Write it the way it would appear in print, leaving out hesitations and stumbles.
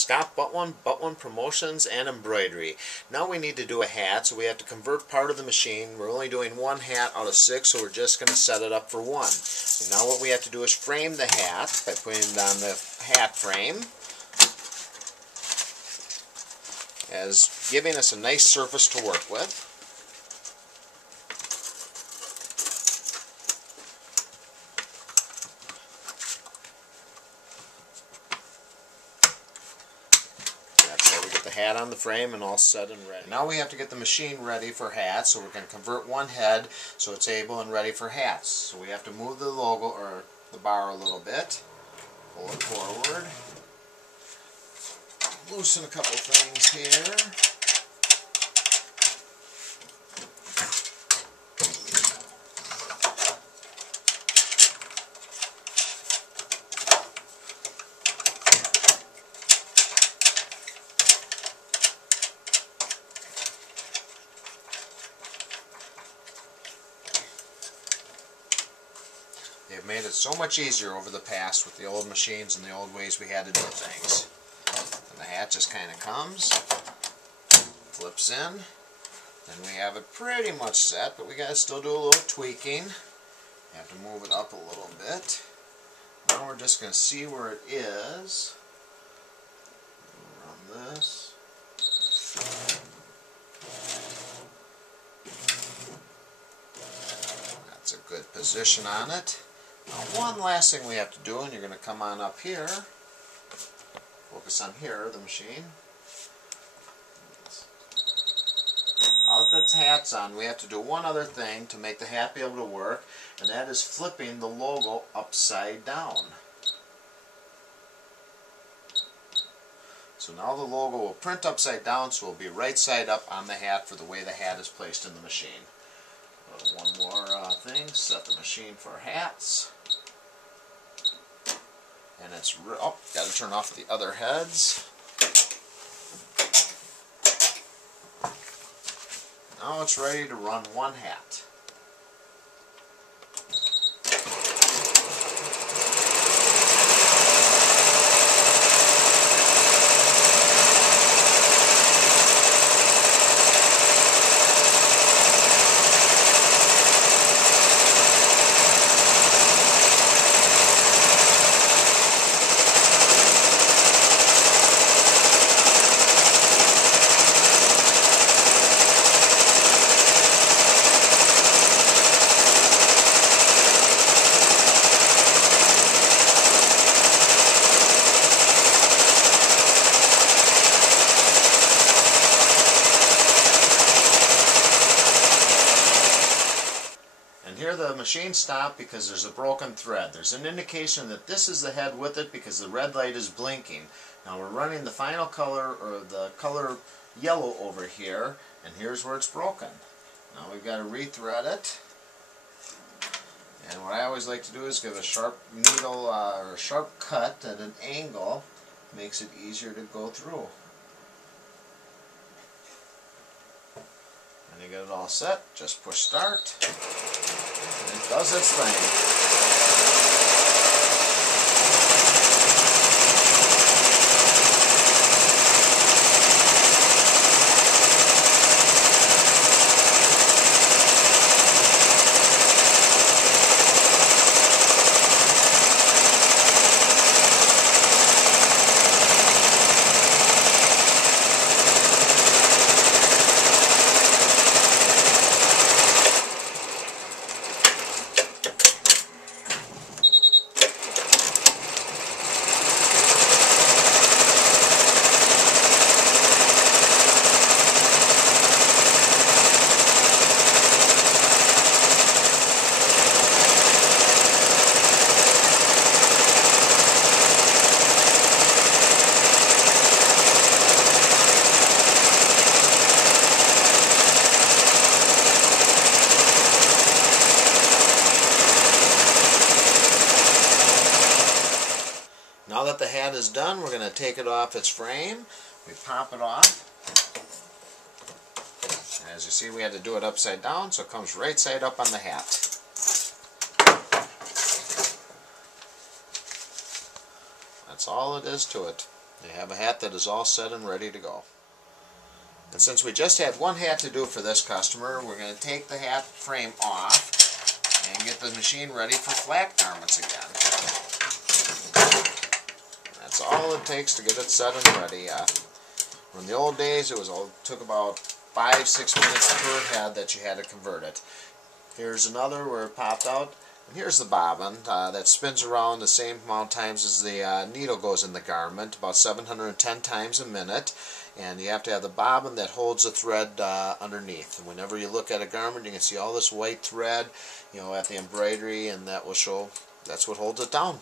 Scott Butwin, Butwin Promotions and Embroidery. Now we need to do a hat, so we have to convert part of the machine. We're only doing one hat out of 6, so we're just going to set it up for one. And now what we have to do is frame the hat by putting it on the hat frame, as giving us a nice surface to work with. Hat on the frame and all set and ready. Now we have to get the machine ready for hats, so we're going to convert one head so it's able and ready for hats. So we have to move the logo or the bar a little bit, pull it forward, loosen a couple things here. They've made it so much easier over the past with the old machines and the old ways we had to do things. And the hat just kind of comes, flips in, then we have it pretty much set, but we got to still do a little tweaking. You have to move it up a little bit. Now we're just going to see where it is. Run this. That's a good position on it. Now one last thing we have to do, and you're going to come on up here, focus on here, the machine. Now that the hat's on, we have to do one other thing to make the hat be able to work, and that is flipping the logo upside down. So now the logo will print upside down, so it will be right side up on the hat for the way the hat is placed in the machine. One more thing, set the machine for hats. And it's, oh, got to turn off the other heads. Now it's ready to run one hat. Here the machine stopped because there's a broken thread. There's an indication that this is the head with it because the red light is blinking. Now we're running the final color, or the color yellow over here, and here's where it's broken. Now we've got to rethread it. And what I always like to do is give a sharp needle or a sharp cut at an angle. Makes it easier to go through. And you get it all set, just push start. It does its thing. Now that the hat is done, we're going to take it off its frame. We pop it off. As you see, we had to do it upside down, so it comes right side up on the hat. That's all it is to it. You have a hat that is all set and ready to go. And since we just had one hat to do for this customer, we're going to take the hat frame off and get the machine ready for flat garments again. That's all it takes to get it set and ready. In the old days, it took about 5-6 minutes per head that you had to convert it. Here's another where it popped out. And here's the bobbin that spins around the same amount of times as the needle goes in the garment, about 710 times a minute. And you have to have the bobbin that holds the thread underneath. And whenever you look at a garment, you can see all this white thread, at the embroidery, and that will show that's what holds it down.